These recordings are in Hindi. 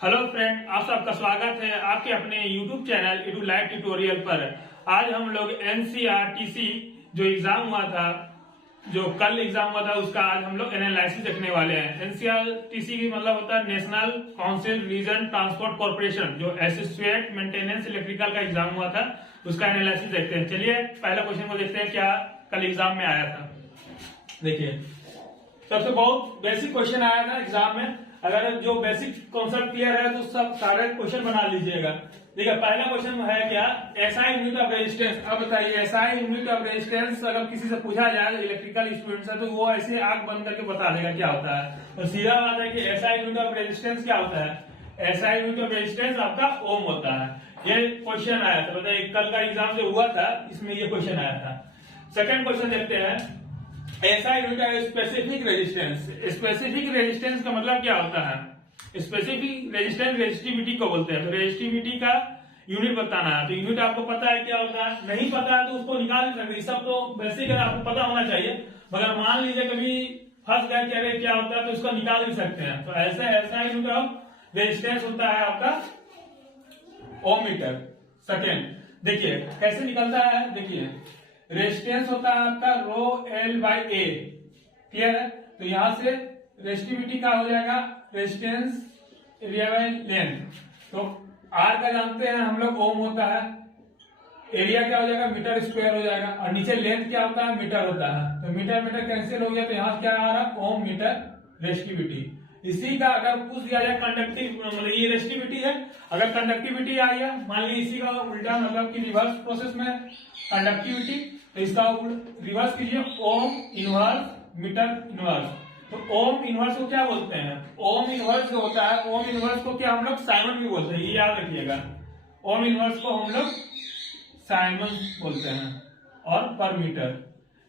हेलो फ्रेंड, आप सबका स्वागत है आपके अपने YouTube channel edu live tutorial पर। आज हम लोग NCRTC जो एग्जाम हुआ था, जो कल एग्जाम हुआ था, उसका आज हम लोग एनालिसिस देखने वाले हैं। NCRTC की मतलब होता है national council region transport corporation, जो एसोसिएट मेंटेनेंस इलेक्ट्रिकल का एग्जाम हुआ था, उसका एनालिसिस देखते हैं। चलिए पहला क्वेश्चन को देखते हैं, क्या कल एग्जाम में आया था। देखिए, सबसे बहुत बेसिक क्वेश्चन आया था एग्जाम में। अगर जो बेसिक कॉन्सेप्ट क्लियर है तो सब सारे क्वेश्चन बना लीजिएगा। देखिए, पहला क्वेश्चन है क्या, एसआई यूनिट ऑफ रेजिस्टेंस। अब बताइए, एसआई यूनिट ऑफ रेजिस्टेंस अगर किसी से पूछा जाए इलेक्ट्रिकल स्टूडेंट से, तो वो ऐसे आंख बंद करके बता देगा क्या होता है। तो सीधा बात है कि एसआई यूनिट ऑफ रेजिस्टेंस क्या होता है। एसआई यूनिट ऑफ रेजिस्टेंस आपका ओम होता है। ये क्वेश्चन आया था, बताइए कल का एग्जाम जो हुआ था इसमें ये क्वेश्चन आया था। सेकेंड क्वेश्चन देखते हैं, ऐसा यूनिट है स्पेसिफिक रेजिस्टेंस। स्पेसिफिक रेजिस्टेंस का मतलब क्या होता है। स्पेसिफिक रेजिस्टेंस रेजिस्टिविटी को बोलते हैं। तो रेजिस्टिविटी का यूनिट बताना है। तो यूनिट आपको पता है क्या होता है, नहीं पता है तो उसको निकाल नहीं सकते। सब तो बेसिक है, आपको पता होना चाहिए। मगर मान लीजिए कभी फंस गए कि अरे क्या होता है, तो इसको निकाल भी सकते हैं। तो ऐसा यूनिट ऑफ रेजिस्टेंस होता है आपका ओम मीटर। सेकेंड देखिए कैसे निकलता है। देखिए, रेजिस्टेंस होता है आपका rho L by A, clear है। तो यहां से रेजिस्टिविटी का हो जाएगा रेजिस्टेंस एरिया बाई लेंथ। तो आर का जानते हैं हम लोग ओम होता है, एरिया क्या हो जाएगा मीटर स्क्वायर हो जाएगा, और नीचे लेंथ क्या होता है मीटर होता है। तो मीटर मीटर कैंसिल हो गया, तो यहाँ क्या आ रहा ओम मीटर रेजिस्टिविटी। इसी का अगर पूछ दिया जाए कंडक्टिव, मतलब ये रेजिस्टिविटी है, अगर कंडक्टिविटी आ गया, मान लीजिए इसी का उल्टा मतलब कि रिवर्स प्रोसेस में कंडक्टिविटी, तो इसका रिवर्स कीजिए ओम इनवर्स मीटर इनवर्स। तो ओम इनवर्स को क्या बोलते हैं, ओम इनवर्स जो होता है, ओम इनवर्स को क्या हम लोग साइमन भी बोलते हैं, ये याद रखिएगा। ओम इनवर्स को हम लोग साइमन बोलते हैं। और पर मीटर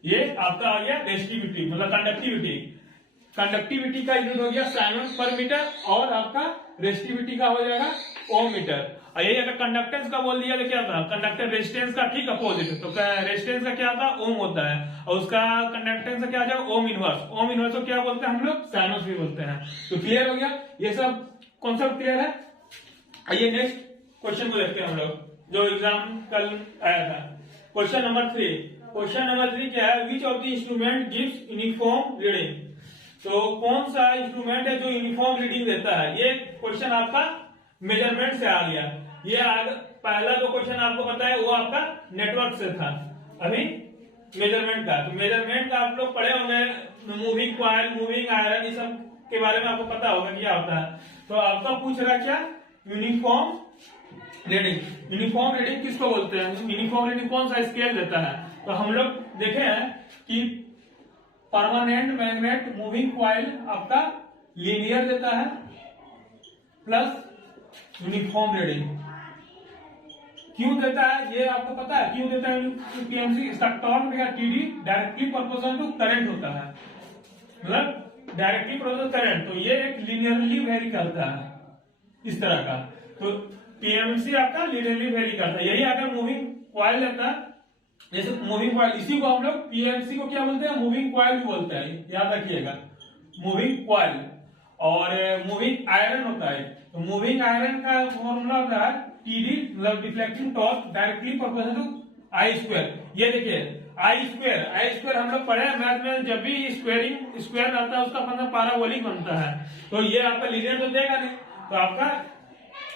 ये आपका आ गया रेजिस्टिविटी मतलब कंडक्टिविटी। कंडक्टिविटी का यूनिट हो गया साइमन पर मीटर, और आपका रेजिस्टिविटी का हो जाएगा ओम मीटर। और यही अगर कंडक्टेंस का बोल दिया तो क्या था, कंडक्टर रेजिस्टेंस का ठीक अपोजिट है। तो रेजिस्टेंस का क्या था, ओम होता है, और उसका कंडक्टेंस का क्या जाएगा ओम इनवर्स। ओम इनवर्स को क्या बोलते हैं हम लोग, साइनस भी बोलते हैं। तो क्लियर हो गया, ये सब कॉन्सेप्ट क्लियर है। आइए नेक्स्ट क्वेश्चन को देखते हैं हम लोग, जो एग्जाम कल आया था। Question number 3। क्वेश्चन नंबर 3 क्या है, which of the instrument gives uniform reading. तो कौन सा इंस्ट्रूमेंट है जो यूनिफॉर्म रीडिंग देता है। ये क्वेश्चन आपका मेजरमेंट से आ गया। ये पहला जो क्वेश्चन आपको पता है वो आपका नेटवर्क से था, अभी मेजरमेंट का। तो मेजरमेंट का आप लोग पढ़े होंगे, मूविंग कॉइल, मूविंग आयरन, ये सब के बारे में आपको पता होगा क्या होता है। तो आपका पूछ रहा क्या, यूनिफॉर्म रीडिंग। यूनिफॉर्म रीडिंग किसको बोलते हैं, यूनिफॉर्म रीडिंग कौन सा स्केल देता है। तो हम लोग देखे हैं कि परमानेंट मैग्नेट मूविंग कॉइल आपका लीनियर देता है प्लस यूनिफॉर्म रीडिंग। क्यों देता है ये आपको पता है, क्यों देता है पीएमसी। इसका टॉर्क देगा TD, directly proportional to current होता है, मतलब डायरेक्टली प्रोपोर्शनल करंट। तो ये एक लीनियरली वेरी करता है इस तरह का। तो पीएमसी आपका लीनियरली वेरी करता है। यही अगर मूविंग कॉइल लेता है, जैसे मूविंग कॉइल, इसी को हम लोग पीएमसी को क्या बोलते हैं, मूविंग कॉइल भी बोलते हैं, याद रखिएगा मूविंग कॉइल। और मूविंग आयरन होता है, तो मूविंग आयरन का फॉर्मूला होता है टीडी मतलब deflecting torque directly proportional to I square. ये देखिए आई स्क्वायर हम लोग पढ़े मैथ में, जब भी स्क्वायर रहता है उसका मतलब पैराबोलिक बनता है। तो ये आपका लीनियर तो देगा नहीं, तो आपका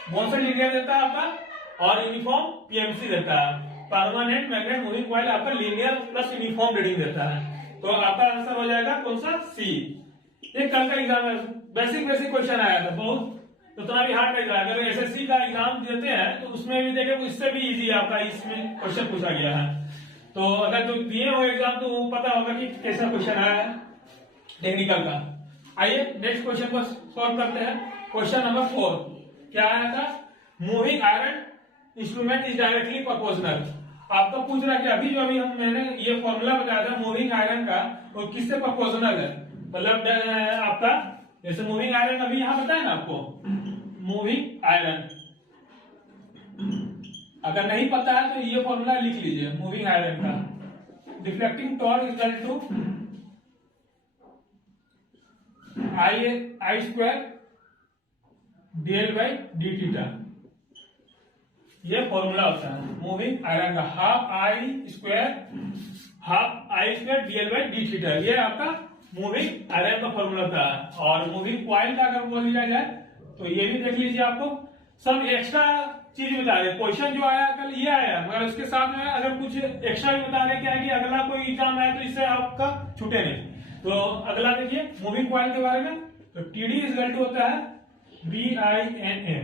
कौन सा लीनियर देता है आपका, और यूनिफॉर्म पीएमसी देता है। परमानेंट मैग्नेट मूविंग कॉइल आपका लीनियर प्लस यूनिफॉर्म रीडिंग देता है। तो आपका आंसर हो जाएगा कौन सा, सी। ये कल का एग्जाम में बेसिक क्वेश्चन आया था, बहुत तो उतना भी हार्ड नहीं था। अगर एसएससी का एग्जाम देते हैं तो उसमें भी देखे, इससे भी इजी आपका इसमें क्वेश्चन पूछा गया है। तो अगर जो दिए हो एग्जाम तो पता होगा कि कैसा क्वेश्चन आया है टेक्निकल का। आइए नेक्स्ट क्वेश्चन को सॉल्व करते हैं। क्वेश्चन नंबर 4 क्या आया था, moving iron instrument is directly proportional. आपका पूछ रहा है कि अभी मैंने ये फॉर्मूला बताया था मूविंग आयरन का, वो किससे प्रोपोर्शनल है। मतलब आपका जैसे मूविंग आयरन अभी यहां बताया ना आपको, मूविंग आयरन अगर नहीं पता है तो ये फॉर्मूला लिख लीजिए मूविंग आयरन का। Deflecting torque equal to I square dl by D theta, ये फॉर्मूला होता है मूविंग आयरन का, half I square dl by D theta, ये आपका मूविंग आयरन का फॉर्मूला होता है। और मूविंग कॉइल का अगर बोल दिया जाए तो ये भी देख लीजिए, आपको सब एक्स्ट्रा चीज बता रहे। क्वेश्चन जो आया कल ये आया, मगर उसके साथ में अगर कुछ एक्स्ट्रा भी बता रहे क्या है कि अगला कोई एग्जाम आया तो इससे आपका छूटे नहीं। तो अगला देखिए मूविंग कॉइल के बारे में, तो टीडी इक्वल टू होता है BINA,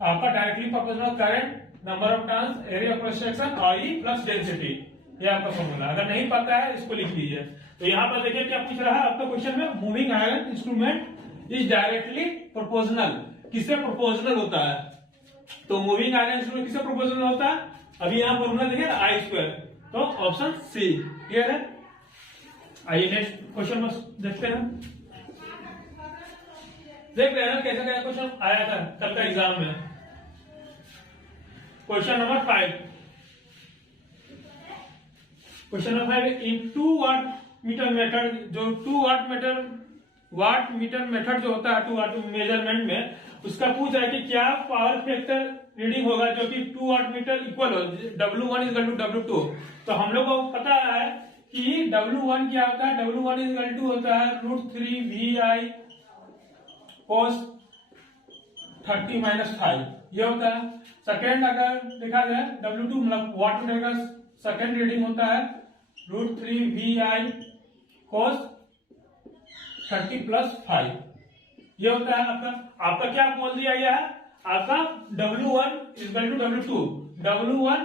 आपका directly proportional current, number of turns, area of cross section, I plus density, ये आपका फॉर्मूला। अगर नहीं पता है इसको लिख लीजिए। तो यहाँ पर देखिए क्या पूछ रहा है आपका क्वेश्चन में, moving iron instrument is directly proportional, किससे प्रोपोर्शनल होता है? तो मूविंग आयरन इंस्ट्रूमेंट किससे प्रोपोर्शनल होता है? अभी यहाँ फॉर्मूला देखिए ना, आई स्क्वायर, तो ऑप्शन सी क्लियर है। आइए नेक्स्ट क्वेश्चन देखते हैं। देख रहे हैं कैसे कैसे क्वेश्चन आया था कल का एग्जाम में। क्वेश्चन नंबर 5, क्वेश्चन नंबर 5, इन 2 वाट मीटर मेथड, जो 2 वाट मीटर मेथड जो होता है 2 वाट मेजरमेंट में, उसका पूछ रहा है कि क्या पावर फैक्टर रीडिंग होगा जो कि 2 वाट मीटर इक्वल हो W1 इक्वल टू W2। तो हम लोग को पता है कि W1 क्या होता है, W1 इक्वल टू होता है √3 VI cos 30 - 5, ये होता है। सेकेंड अगर देखा जाए W2 मतलब वाट मीटर का सेकेंड रीडिंग होता है √3 VI cos 30 + 5, ये होता है आपका क्या बोल दिया गया है, आपका W1 equal to W2, W1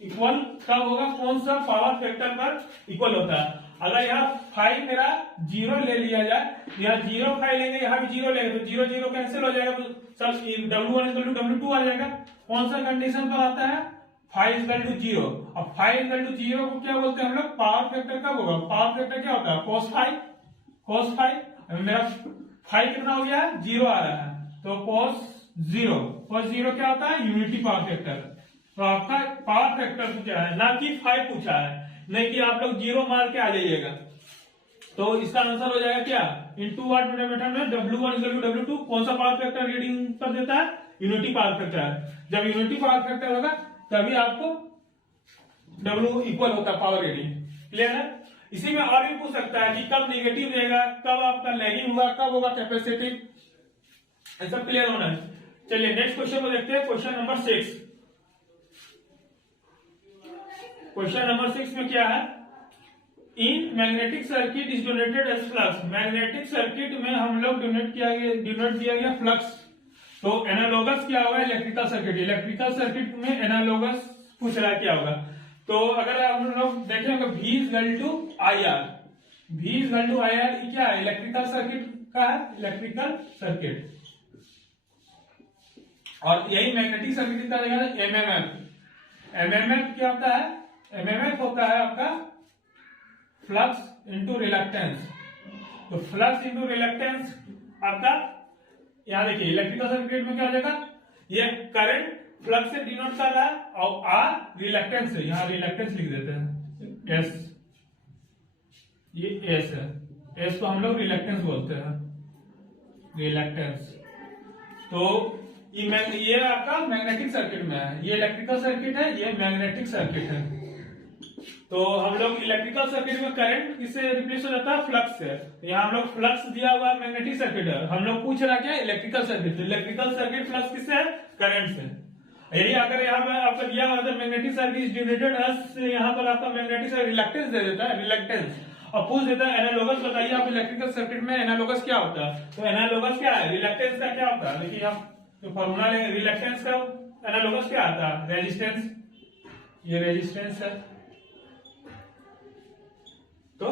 equal कब होगा, कौन सा पावर फैक्टर पर इक्वल होता है। अगर यहाँ 5 मेरा 0 ले लिया जाए, यहाँ 0 5 लेंगे, यहाँ भी 0 लेंगे, तो 0 0 कैंसिल हो जाएगा, तो सब W1 इक्वल टू W2 आ जाएगा। कौन सा कंडीशन पर आता है, 5 इक्वल टू 0। अब 5 इक्वल टू 0 को क्या बोलते हैं हम लोग, पावर फैक्टर कब होगा, पावर फैक्टर क्या होता है, cos 5। मेरा 5 कितना हो गया, 0 आ रहा है, तो cos 0 क्या होता है, यूनिटी पावर फैक्टर। तो आपका पावर फैक्टर पूछा है, ना कि 5 पूछा है, नहीं कि आप लोग 0 मार के आ जाइएगा। तो इसका आंसर हो जाएगा क्या, इन 2 वाट मीटर मेथड में W1 इक्वल टू W2 कौन सा पावर फैक्टर रीडिंग कर देता है, यूनिटी पावर फैक्टर। जब यूनिटी पावर फैक्टर होगा तभी आपको W इक्वल होता है पावर रीडिंग, क्लियर है। इसी में और भी पूछ सकता है कि कब नेगेटिव रहेगा, कब आपका लैगिंग होगा, कब होगा कैपेसिटिव, ऐसा क्लियर होना है। चलिए नेक्स्ट क्वेश्चन को देखते हैं, क्वेश्चन नंबर 6। क्वेश्चन नंबर 6 में क्या है, in magnetic circuit is donated as flux, magnetic circuit में हम लोग डोनेट दिया गया फ्लक्स। तो एनालॉगस क्या होगा, इलेक्ट्रिकल सर्किट, इलेक्ट्रिकल सर्किट में एनालॉगस पूछ रहा है क्या होगा। तो अगर हम लोग देखेंगे V equal to IR, V equal to IR क्या है, इलेक्ट्रिकल सर्किट का है, इलेक्ट्रिकल सर्किट। और यही मैग्नेटिक सर्किट का MMF, MMF क्या होता है, MMF होता है आपका फ्लक्स इंटू रिलक्टेंस। तो फ्लक्स इंटू रिलक्टेंस आपका, यहां देखिए इलेक्ट्रिकल सर्किट में क्या हो जाएगा, ये करंट फ्लक्स से डिनोट कर रहा है और R रिलक्टेंस है, यहां रिलक्टेंस लिख देते हैं S, ये S है, S को हम लोग रिलक्टेंस बोलते हैं, रिलक्टेंस। तो ये आपका मैग्नेटिक सर्किट में है, ये इलेक्ट्रिकल सर्किट है, ये मैग्नेटिक सर्किट है। तो हम लोग इलेक्ट्रिकल सर्किट में करंट किससे रिप्लेस हो जाता है, फ्लक्स से। यहाँ हम लोग फ्लक्स दिया हुआ है, मैग्नेटिक सर्किट है, हम लोग पूछ रहा क्या, electrical circuit. Electrical circuit flux किससे है, करंट से। यही अगर यहाँ पे आपका दिया हुआ है magnetic circuit is generated as, यहाँ पर आपका मैग्नेटिक रिलक्टेंस दे देता है, रिलक्टेंस, और पूछ देता है एनालॉगस बताइए आप इलेक्ट्रिकल सर्किट में एनालॉगस क्या होता है। तो एनालॉगस क्या है, रिलक्टेंस का क्या होता है, देखिए आप जो फॉर्मूला है रिलक्टेंस का एनालॉगस क्या आता है, रेजिस्टेंस, ये रेजिस्टेंस है। तो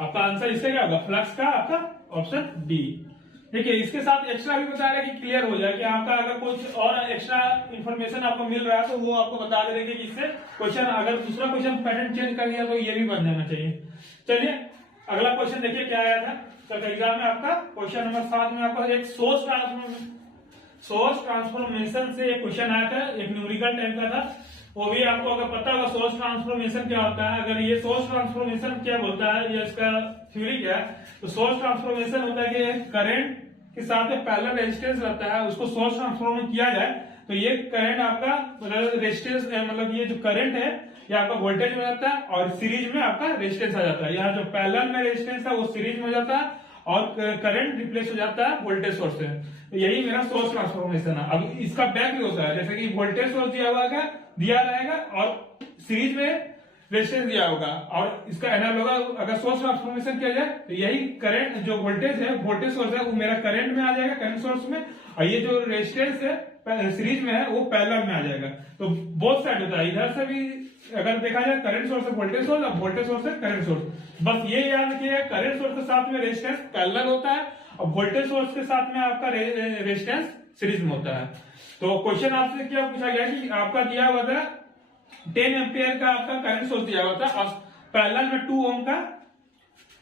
आपका आंसर इससे क्या होगा, फ्लक्स का आपका ऑप्शन डी। देखिए इसके साथ एक्स्ट्रा भी बता रहे कि क्लियर हो जाए कि आपका अगर कुछ और एक्स्ट्रा इन्फॉर्मेशन आपको मिल रहा है तो वो आपको बता दे रहे कि इससे क्वेश्चन, अगर दूसरा क्वेश्चन पैटर्न चेंज कर दिया तो ये भी बन जाना चाहिए। चलिए अगला क्वेश्चन देखिए क्या आया था कल एग्जाम में आपका। क्वेश्चन नंबर 7 में आपका एक सोर्स ट्रांसफॉर्मेशन से एक क्वेश्चन आया था, एक न्यूमेरिकल टाइप का था। वो भी आपको अगर पता होगा सोर्स ट्रांसफॉर्मेशन क्या होता है, अगर ये सोर्स ट्रांसफॉर्मेशन क्या बोलता है, ये इसका थ्योरी क्या है। तो सोर्स ट्रांसफॉर्मेशन होता है कि करंट के साथ में पैरेलल रेजिस्टेंस रहता है, उसको सोर्स ट्रांसफॉर्मर किया जाए तो ये करंट आपका मतलब रेजिस्टेंस मतलब ये जो करंट है ये आपका वोल्टेज में जाता है और सीरीज में आपका रेजिस्टेंस आ जाता है। यहाँ जो पैरेलल में रेजिस्टेंस है वो सीरीज में हो जाता है और करंट रिप्लेस हो जाता है वोल्टेज सोर्स से। तो यही मेरा सोर्स ट्रांसफॉर्मेशन है। अब इसका बैक भी होता है, जैसे कि वोल्टेज सोर्स दिया रहेगा और सीरीज में रेजिस्टेंस दिया होगा और इसका एनालॉग अगर सोर्स ट्रांसफॉर्मेशन किया जाए तो यही करंट जो वोल्टेज है वोल्टेज सोर्स है वो मेरा करंट में आ जाएगा करंट सोर्स में, और ये जो रेजिस्टेंस है सीरीज में है वो पैरेलल में आ जाएगा। तो बोथ साइड होता है, इधर से भी अगर देखा जाए करंट सोर्स है वोल्टेज सोर्स और वोल्टेज सोर्स है करंट सोर्स। बस ये याद रखिएगा करंट सोर्स के साथ में रेजिस्टेंस पैरेलल होता है और वोल्टेज सोर्स के साथ में आपका रेजिस्टेंस सीरीज में होता है। तो क्वेश्चन आपसे क्या पूछा गया कि आपका दिया हुआ था 10 एम्पियर का आपका करंट सोर्स दिया हुआ था और पैरेलल में 2 ओम का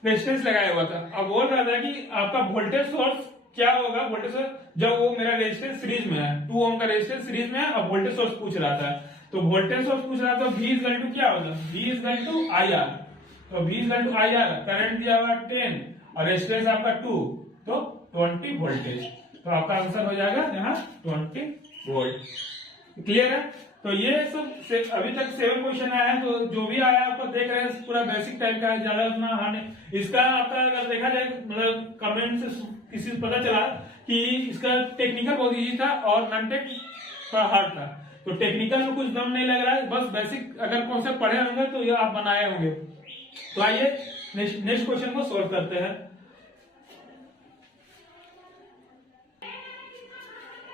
रेजिस्टेंस लगाया हुआ था। अब बोल रहा था कि आपका वोल्टेज सोर्स क्या होगा, वोल्टेज सोर्स जब वो मेरा रेजिस्टेंस सीरीज में है, 2 ओम का रेजिस्टेंस सीरीज में है और वोल्टेज सोर्स पूछ रहा था। तो वोल्टेज सोर्स पूछ रहा था V इक्वल टू क्या होगा, V इक्वल टू IR। तो V equal to IR, current दिया हुआ 10 और रेजिस्टेंस आपका 2 तो 20 वोल्टेज। तो आपका आंसर हो जाएगा यहाँ 20 वोल्ट। क्लियर है। तो ये सब अभी तक 7 क्वेश्चन आया है, तो जो भी आया आपको देख रहे हैं पूरा बेसिक टाइप का है, ज्यादा उतना हार्ड नहीं। इसका आपका अगर देखा जाए मतलब कमेंट से किसी से पता चला कि इसका टेक्निकल बहुत इजी था और नॉन टेक थोड़ा हार्ड था। तो टेक्निकल में कुछ दम नहीं लग रहा है, बस बेसिक अगर कॉन्सेप्ट पढ़े होंगे तो ये आप बनाए होंगे। तो आइए नेक्स्ट क्वेश्चन को सोल्व करते हैं।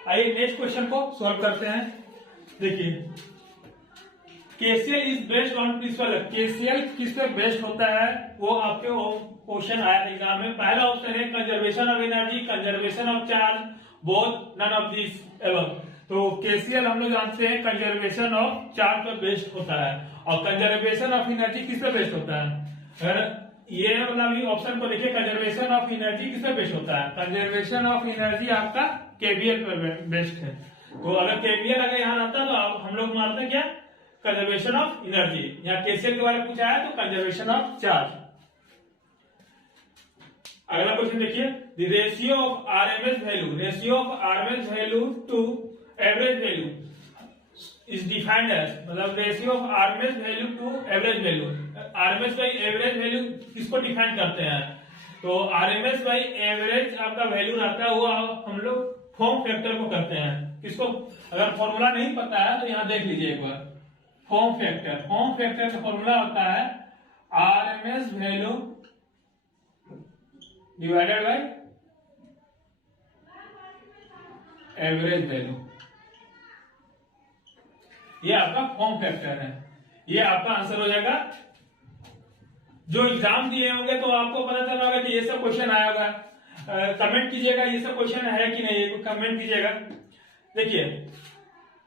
आइए नेक्स्ट क्वेश्चन को सोल्व करते हैं। देखिए KCL is based on principle. KCL किस पे बेस्ड होता है वो आपके क्वेश्चन आया था एग्जाम में। पहला ऑप्शन है conservation of energy, conservation of charge, both none of this above. तो केसीएल हम लोग जानते हैं कंजर्वेशन ऑफ चार्ज पे बेस्ड होता है और कंजर्वेशन ऑफ एनर्जी किस पे बेस्ड होता है। अगर ये मतलब ऑप्शन को देखिए कंजर्वेशन ऑफ एनर्जी किस पे बेस्ड होता है, कंजर्वेशन ऑफ एनर्जी आपका केवीएल पे बेस्ड है। तो अगर केवीएल अगर यहाँ आता तो हम लोग मानते हैं क्या कंजर्वेशन ऑफ एनर्जी। यहाँ केसीएल के बारे में पूछा है तो कंजर्वेशन ऑफ चार्ज। अगला क्वेश्चन देखिए the ratio of RMS value, ratio of RMS value to average value is defined as, मतलब ratio of RMS value to average value. RMS by average value किसको डिफाइन करते हैं। तो आरएमएस बाई एवरेज आपका वैल्यू रहता है वो हम लोग फॉर्म फैक्टर को करते हैं। किसको अगर फॉर्मूला नहीं पता है तो यहाँ देख लीजिए एक बार। फॉर्म फैक्टर, फॉर्म फैक्टर का फॉर्मूला होता है RMS value divided by average value. ये आपका फॉर्म फैक्टर है, ये आपका आंसर हो जाएगा। जो एग्जाम दिए होंगे तो आपको पता चला होगा कि ये सब क्वेश्चन आया होगा। कमेंट कीजिएगा ये सब क्वेश्चन है कि नहीं, कमेंट कीजिएगा। देखिए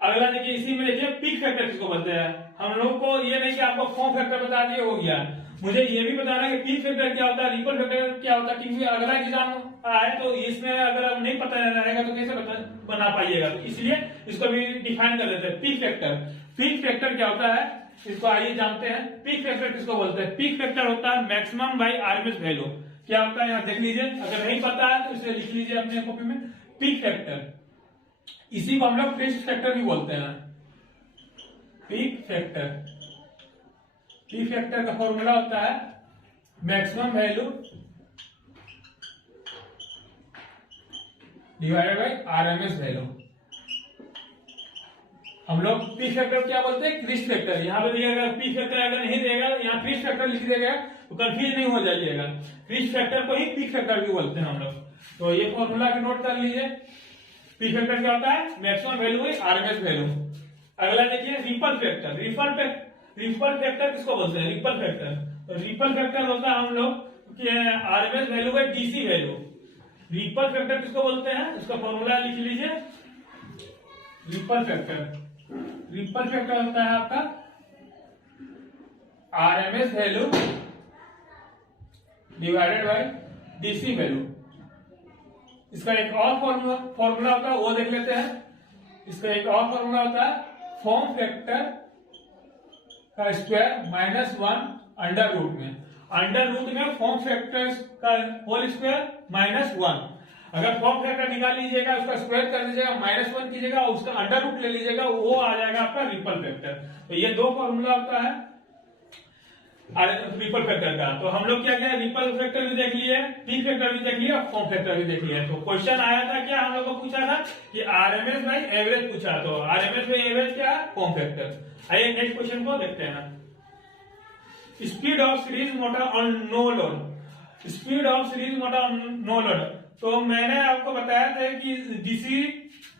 अगला देखिए इसी में देखिए पीक फैक्टर किसको बोलते हैं। हम लोग को ये नहीं कि आपको फॉर्म फैक्टर बता दिए हो गया, मुझे ये भी बताना कि पीक फैक्टर क्या होता है, रिपल फैक्टर क्या होता है, क्योंकि अगला एग्जाम आए तो इसमें अगर आप नहीं पता रहेगा तो कैसे बना पाइएगा। तो इसलिए इसको भी डिफाइन कर देते हैं पीक फैक्टर। पीक फैक्टर क्या होता है इसको आइए जानते हैं। पीक फैक्टर किसको बोलते हैं। पीक फैक्टर होता है मैक्सिमम बाई आरएमएस वैल्यू। क्या होता है यहाँ देख लीजिए, अगर नहीं पता है तो इसे लिख लीजिए अपने कॉपी में। पीक फैक्टर इसी को हम लोग क्रिस्ट फैक्टर भी बोलते हैं। पीक फैक्टर, पीक फैक्टर का फॉर्मूला होता है maximum value divided by RMS value. हम लोग पीक फैक्टर क्या बोलते हैं, क्रिस्ट फैक्टर। यहाँ पे दिया गया पीक फैक्टर अगर नहीं देगा यहाँ क्रिस्ट फैक्टर लिख देगा तो कंफ्यूज नहीं हो जाइएगा। क्रिस्ट फैक्टर को ही पीक फैक्टर भी बोलते हैं हम लोग। तो ये फॉर्मूला के नोट कर लीजिए। पीक फैक्टर क्या होता है maximum value by RMS value. अगला देखिए रिपल फैक्टर। रिपल फैक्टर किसको बोलते हैं, रिपल फैक्टर। तो रिपल फैक्टर होता है हम लोग RMS value by DC value. Ripple factor किसको बोलते हैं, इसका फॉर्मूला लिख लीजिए। रिपल फैक्टर, रिपल फैक्टर होता है आपका RMS value divided by DC value. इसका एक और फॉर्मूला होता है वो देख लेते हैं। इसका एक और फॉर्मूला होता है फॉर्म फैक्टर का स्क्वायर -1 अंडर रूट में। अंडर रूट में फॉर्म फैक्टर का होल स्क्वायर -1। अगर फॉर्म फैक्टर निकाल लीजिएगा, उसका स्क्वायर कर लीजिएगा, -1 कीजिएगा, उसका अंडर रूट ले लीजिएगा, वो आ जाएगा आपका रिपल फैक्टर। तो ये दो फॉर्मूला होता है रिपल फैक्टर का। तो हम लोग क्या किया, रिपल फैक्टर भी देख लिए, पी फैक्टर भी देख लिया, फॉर्म फैक्टर भी देख लिया। तो क्वेश्चन आया था क्या, हम लोग को पूछा था कि आरएमएस बाई एवरेज पूछा, तो आरएमएस बाई एवरेज क्या है, फॉर्म फैक्टर। आइए नेक्स्ट क्वेश्चन को देखते हैं। Speed of series motor on no load, speed of series motor on no load. तो मैंने आपको बताया था कि डीसी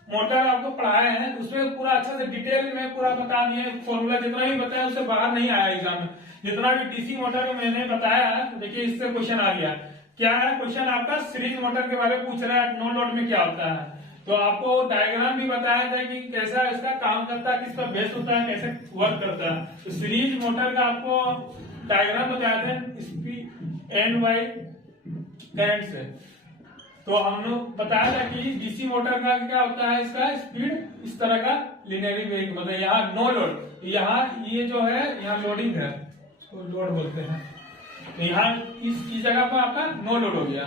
मोटर आपको पढ़ाए हैं, उसमें पूरा अच्छा से डिटेल में पूरा बता दिए, फॉर्मूला जितना भी बताया उससे बाहर नहीं आया एग्जाम में। जितना भी डीसी मोटर में मैंने बताया है, तो देखिए इससे क्वेश्चन आ गया। क्या है क्वेश्चन आपका, सीरीज मोटर के बारे में पूछ रहा है, नो लोड में क्या होता है। तो आपको डायग्राम भी बताया था कि कैसा इसका काम करता है, किस पर बेस होता है, कैसे वर्क करता है। तो सीरीज मोटर का आपको डायग्राम बताया था स्पीड एन वाई करंट से। तो हम लोग बताया था कि डीसी मोटर का क्या होता है, इसका स्पीड इस तरह का लिनियरी वेग, मतलब यहाँ नो लोड, यहाँ ये जो है यहाँ लोडिंग है, इसको लोड बोलते हैं। तो यहाँ इस जगह पर आपका नो लोड हो गया,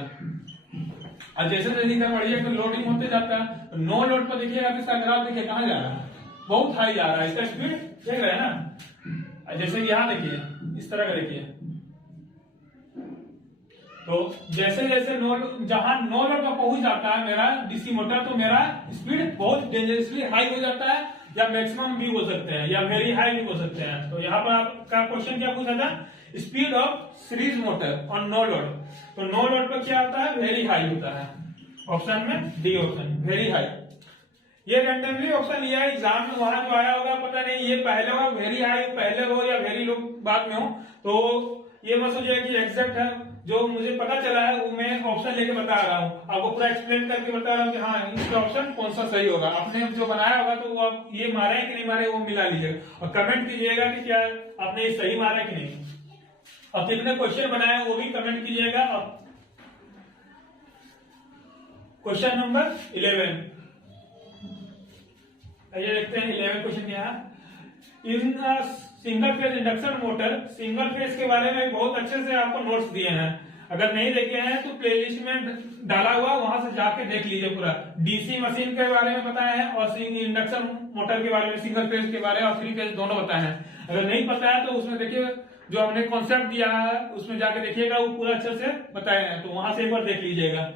और जैसे जैसे इधर बढ़िए तो लोडिंग होते जाता है। तो नो लोड पर देखिएगा इसका ग्राफ देखिए कहाँ जा रहा है, बहुत हाई जा रहा है, इसका स्पीड देख रहे हैं ना। जैसे यहाँ देखिए इस तरह का देखिए, तो जैसे जैसे जहां नो लोड पर पहुंच जाता है मेरा डीसी मोटर, तो मेरा स्पीड बहुत डेंजरसली हाई हो जाता है, या मैक्सिमम भी हो सकते हैं, या वेरी हाई भी हो सकते हैं। तो यहाँ पर आपका क्वेश्चन क्या पूछा था, speed of series motor on no load. तो नो लोड पर क्या होता है, वेरी हाई होता है। ऑप्शन में डी ऑप्शन, वेरी हाई। ये रैंडमली ऑप्शन लिया है एग्जाम में, वहां जो आया होगा पता नहीं, ये पहले हो, वेरी हाई पहले हो या वेरी लो बाद में हो। तो ये मत सोचिए कि एग्जैक्ट है, जो मुझे पता चला है वो मैं ऑप्शन लेके बता रहा हूँ, आपको पूरा एक्सप्लेन करके बता रहा हूँ कि हाँ इसका ऑप्शन कौन सा सही होगा। आपने जो बनाया होगा तो वो आप ये मारे कि नहीं मारे वो मिला लीजिएगा, और कमेंट कीजिएगा कि क्या आपने ये सही मारा कि नहीं, और कितने क्वेश्चन बनाए वो भी कमेंट कीजिएगा। क्वेश्चन नंबर 11, आइए देखते हैं 11 क्वेश्चन क्या है। In single phase induction motor, single phase के बारे में बहुत अच्छे से आपको नोट्स दिए हैं, अगर नहीं देखे हैं तो प्लेलिस्ट में डाला हुआ, वहां से जाके देख लीजिए। पूरा डीसी मशीन के बारे में बताए हैं, और इंडक्शन मोटर के बारे में, सिंगल फेज के बारे में और 3 फेज दोनों बताए हैं। अगर नहीं पता है तो उसमें देखिए जो हमने कॉन्सेप्ट दिया है उसमें जाके देखिएगा, वो पूरा अच्छे से बताए हैं, तो वहां से एक बार देख लीजिएगा।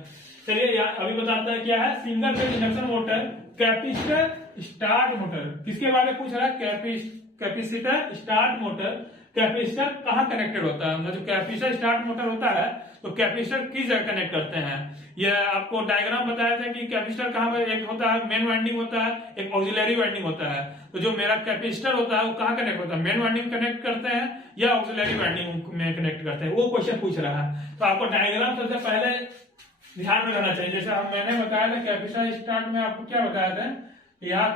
चलिए अभी बताता है क्या है, single phase induction motor capacitor start motor. किसके बारे में पूछ रहा है, कैपेसिटर स्टार्ट मोटर। कैपेसिटर कहाँ कनेक्टेड होता है, मतलब कैपेसिटर स्टार्ट मोटर होता है तो कैपेसिटर किस जगह कनेक्ट करते हैं। ये आपको डायग्राम बताया था कि कैपेसिटर कहाँ पर, एक होता है मेन वाइंडिंग होता है, एक ऑक्सिलरी वाइंडिंग होता है। तो जो मेरा कैपेसिटर होता है वो कहाँ कनेक्ट होता है, मेन वाइंडिंग कनेक्ट करते हैं या ऑक्सिलरी वाइंडिंग में कनेक्ट करते हैं, वो क्वेश्चन पूछ रहा है। तो आपको डायग्राम सबसे पहले ध्यान में रहना चाहिए। जैसे मैंने बताया था कैपेसिटर स्टार्ट में आपको क्या बताया था, यहाँ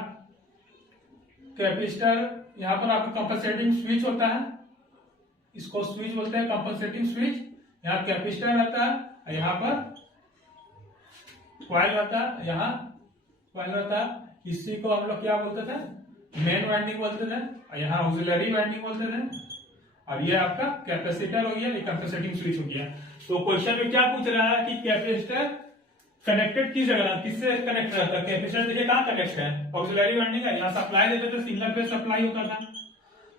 कैपेसिटर, यहाँ पर आपका कंपनसेटिंग स्विच होता है, इसको स्विच बोलते हैं कंपनसेटिंग स्विच। यहाँ कैपेसिटर रहता है, यहाँ पर कॉइल रहता है, यहाँ कॉइल रहता है। इसी को हम लोग क्या बोलते थे, मेन वाइंडिंग बोलते थे, और यहाँ ऑक्सिलरी वाइंडिंग बोलते थे। और ये आपका कैपेसिटर हो गया, ये कंपनसेटिंग स्विच हो गया। तो क्वेश्चन में क्या पूछ रहा है कि कैपेसिटर कनेक्टेड किस जगह, किससे कनेक्ट रहता है। कैपेसिटर देखिए कहाँ कनेक्ट है, ऑक्सिलरी वाइंडिंग है, यहाँ सप्लाई देते थे, सिंगल फेज सप्लाई होता था।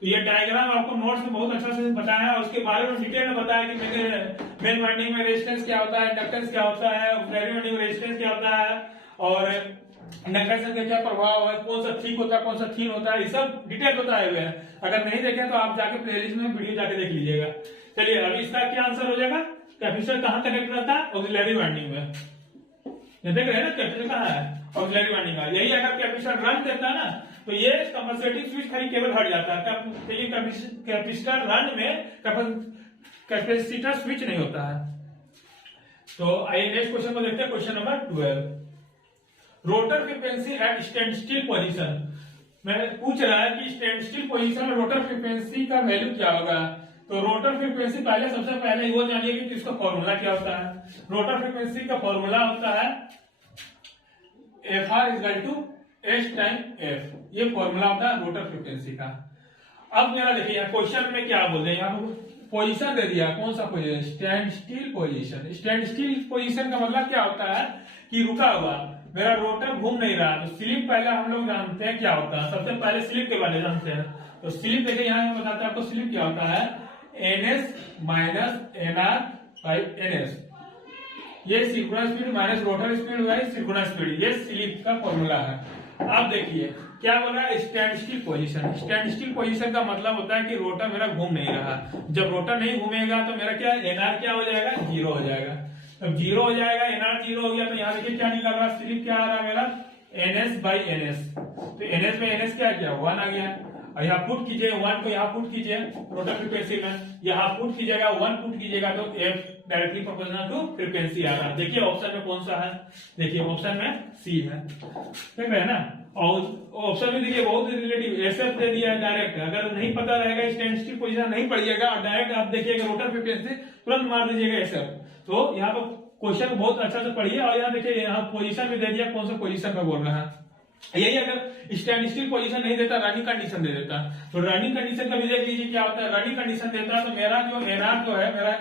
तो ये डायग्राम आपको नोट्स में बहुत अच्छा से बताया है, उसके बारे में डिटेल में बताया कि मेन वाइंडिंग में रेजिस्टेंस क्या होता है, इंडक्टेंस क्या होता है, ऑक्सिलरी वाइंडिंग में रेजिस्टेंस क्या होता है, और इंडक्टेंस का क्या प्रभाव है, कौन सा ठीक होता है कौन सा ठीक होता है, ये सब डिटेल बताए हुए हैं। अगर नहीं देखे तो आप जाके प्लेलिस्ट में वीडियो जाके देख लीजिएगा। चलिए अभी इसका क्या आंसर हो जाएगा, कैपेसिटर कहाँ कनेक्ट रहता है, ऑक्सिलरी वाइंडिंग में। ये देख रहे हैं ना कैपेसिटर कहाँ है, ऑक्सिलरी वाइंडिंग का। यही अगर कैपेसिटर रन करता है ना तो ये कंपनसेटिंग स्विच खाली केवल हट जाता है, कैपेसिटर रन में कैपेसिटर स्विच नहीं होता है। तो आइए नेक्स्ट क्वेश्चन को देखते हैं, question number 12। Rotor frequency at standstill position. मैं पूछ रहा है कि स्टैंड स्टिल पोजीशन में रोटर फ्रीक्वेंसी का वैल्यू क्या होगा। तो रोटर फ्रीक्वेंसी पहले सबसे पहले वो जानिए कि इसका फॉर्मूला क्या होता है। रोटर फ्रीक्वेंसी का फॉर्मूला होता है FR equal to S time F, ये फॉर्मूला होता है रोटर फ्रीक्वेंसी का। अब मेरा देखिए क्वेश्चन में क्या बोल रहे हैं, यहाँ पोजीशन दे दिया, कौन सा position, stand still position. Stand still position का मतलब क्या होता है कि रुका हुआ, मेरा रोटर घूम नहीं रहा। तो स्लिप पहले हम लोग जानते हैं क्या होता है, सबसे पहले स्लिप के बारे में जानते हैं। तो स्लिप देखिए यहाँ मैं बताता हूँ आपको स्लिप क्या होता है, ns minus nr by ns, ये synchronous speed minus rotor speed by synchronous speed, ये स्लिप का फॉर्मूला है। अब देखिए क्या बोल रहा है, stand still position. Stand still position का मतलब होता है कि रोटर मेरा घूम नहीं रहा। जब रोटर नहीं घूमेगा तो मेरा क्या एनआर क्या हो जाएगा, जीरो हो जाएगा। अब जीरो हो जाएगा, एनआर जीरो हो गया, तो यहाँ देखिए क्या निकल रहा है, स्लिप क्या आ रहा है मेरा, एनएस बाई एनएस। तो एनएस बाई एनएस क्या किया, 1 आ गया। और यहाँ पुट कीजिए 1 को, यहाँ पुट कीजिए रोटर फ्रीक्वेंसी में, यहाँ पुट कीजिएगा 1 पुट कीजिएगा तो F directly proportional to frequency आ रहा है। देखिए ऑप्शन में कौन सा है, देखिए ऑप्शन में सी है, देख रहे हैं ना। और ऑप्शन में देखिए बहुत रिलेटिव, एसएफ दे दिया है डायरेक्ट। अगर नहीं पता रहेगा, स्टैंड स्टिल पोजीशन नहीं पड़िएगा और डायरेक्ट आप देखिएगा रोटर फ्रीक्वेंसी, तुरंत मार दीजिएगा एसएफ। तो यहाँ पर क्वेश्चन बहुत अच्छा से पढ़िए। और यहाँ देखिए यहाँ पोजीशन भी दे दिया, कौन सा पोजीशन में बोल रहा है। यही अगर स्टैंड स्टिल पोजीशन नहीं देता, रनिंग कंडीशन दे देता, तो रनिंग कंडीशन का भी देख लीजिए क्या होता है। रनिंग कंडीशन देता तो मेरा जो एनआर जो है मेरा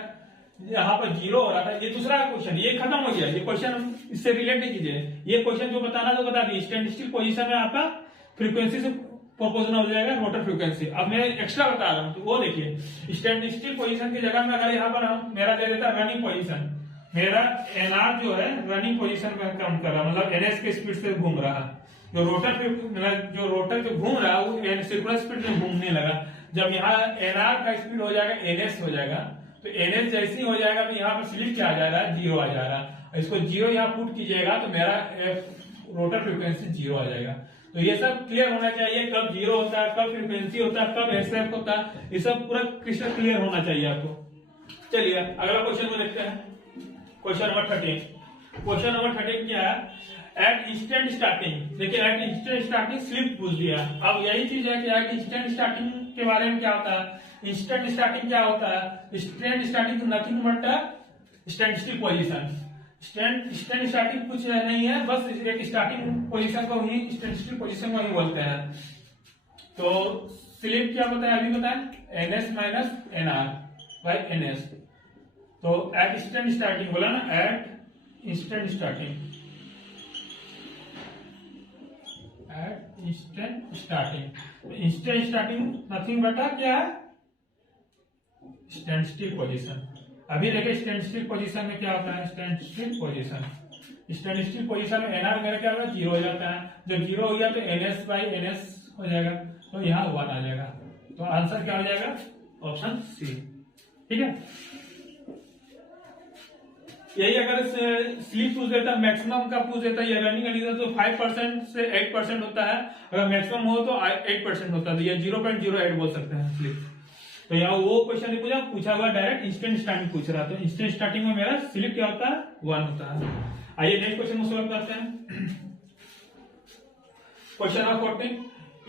यहाँ पर जीरो हो रहा था। ये दूसरा क्वेश्चन, ये खत्म हो गया, ये क्वेश्चन इससे रिलेट नहीं कीजिए। ये क्वेश्चन जो बताना तो बता दी, स्टैंड स्टिल पोजीशन में आपका फ्रीक्वेंसी से प्रोपोर्शनल हो जाएगा रोटर फ्रीक्वेंसी। अब मैं एक्स्ट्रा बता रहा हूँ, तो वो देखिए स्टैंड स्टिल पोजीशन की जगह में अगर यहाँ पर हम मेरा दे देता रनिंग पोजीशन, मेरा एनआर जो है रनिंग पोजीशन में काम कर रहा, मतलब एनएस के स्पीड से घूम रहा। जो रोटर जो घूम रहा वो सिंक्रोनस स्पीड में घूमने लगा। जब यहाँ एनआर का स्पीड हो जाएगा एनएस हो जाएगा, तो एनएस जैसे ही हो जाएगा तो यहाँ पर स्लिप क्या आ जा रहा है, जीरो आ जा रहा है। इसको जीरो यहाँ पुट कीजिएगा तो मेरा रोटर फ्रीक्वेंसी जीरो आ जाएगा। तो ये सब क्लियर होना चाहिए, कब जीरो होता है, कब फ्रीक्वेंसी होता है, कब एसएफ होता है, ये सब पूरा क्रिस्टल क्लियर होना चाहिए आपको। चलिए अगला क्वेश्चन को देखते हैं, क्वेश्चन नंबर 13। क्वेश्चन नंबर 13 क्या है, एट इंस्टेंट स्टार्टिंग। देखिए एट इंस्टेंट स्टार्टिंग स्लिप पूछ दिया। अब यही चीज है कि एट इंस्टेंट स्टार्टिंग के बारे में क्या होता है, इंस्टेंट स्टार्टिंग क्या होता है, instant starting nothing but stand still position. Stand starting कुछ नहीं है, बस एक स्टार्टिंग पोजीशन को ही स्टैंड स्टिल पोजीशन को ही बोलते हैं। तो स्लिप क्या बताया, अभी बताया NS minus NR by NS. तो एट इंस्टेंट स्टार्टिंग बोला ना, at instant starting, at instant starting. Instant starting nothing बटा क्या है, स्टैंड स्टिल पोजीशन। अभी देखिए स्टैंड स्टिल पोजीशन में क्या होता है, stand still position, stand still position में एनआर मेरा क्या होगा, जीरो हो जाता है। जब जीरो हो गया तो एनएस बाई एनएस हो जाएगा, तो यहाँ 1 आ जाएगा। तो आंसर क्या हो जाएगा, ऑप्शन सी। ठीक है, यही अगर स्लिप पूछ देता, मैक्सिमम का पूछ देता, ये रनिंग कंडीशन तो 5% से 8% होता है, अगर मैक्सिमम हो तो 8% होता है, तो ये 0.08 बोल सकते हैं स्लिप। तो यहाँ वो क्वेश्चन नहीं पूछा हुआ, डायरेक्ट इंस्टेंट स्टार्टिंग पूछ रहा। तो इंस्टेंट स्टार्टिंग में मेरा स्लिप क्या होता है, 1 होता है। आइए नेक्स्ट क्वेश्चन को सॉल्व करते हैं। Question number 14,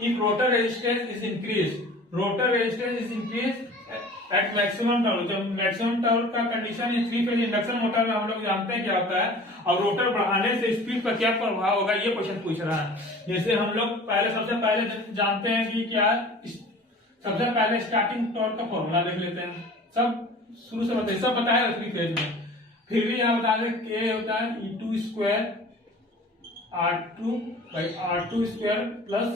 if rotor resistance is increase, rotor resistance is increase at maximum torque. जब मैक्सिमम टॉर्क का कंडीशन है 3 फेज इंडक्शन मोटर में हम लोग जानते हैं क्या होता है, और रोटर बढ़ाने से स्पीड पर क्या प्रभाव होगा, ये क्वेश्चन पूछ रहा है। जैसे हम लोग सबसे पहले जानते हैं कि क्या, सबसे पहले स्टार्टिंग टॉर्क का फॉर्मूला देख लेते हैं। सब शुरू से बताइए, सब बताया 3 फेज में, फिर भी यहाँ बता दें के होता है E2 square R2 by R2 square plus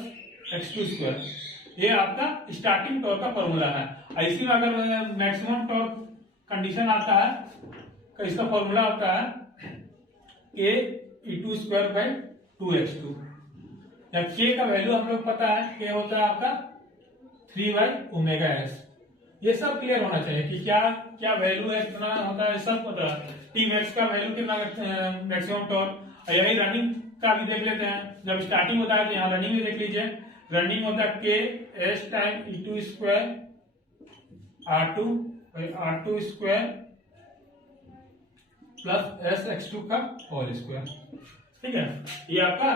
X2 square, ये आपका स्टार्टिंग टॉर्क का फॉर्मूला है। इसी में अगर मैक्सिमम टॉर्क कंडीशन आता है तो इसका फॉर्मूला होता है के E2 स्क्वायर बाई 2X2, या के का वैल्यू हम लोग पता है, के होता है आपका 3/ओमेगा s। ये सब क्लियर होना चाहिए कि क्या क्या वैल्यू है, कितना होता है, सब पता है। टी मैक्स का वैल्यू कितना मैक्सिमम टॉर्क। यही रनिंग का भी देख लेते हैं, जब स्टार्टिंग होता है तो यहाँ रनिंग भी देख लीजिए। रनिंग होता है के S time E2 square R2 by R2 square plus S X2 का होल स्क्वायर। ठीक है, ये आपका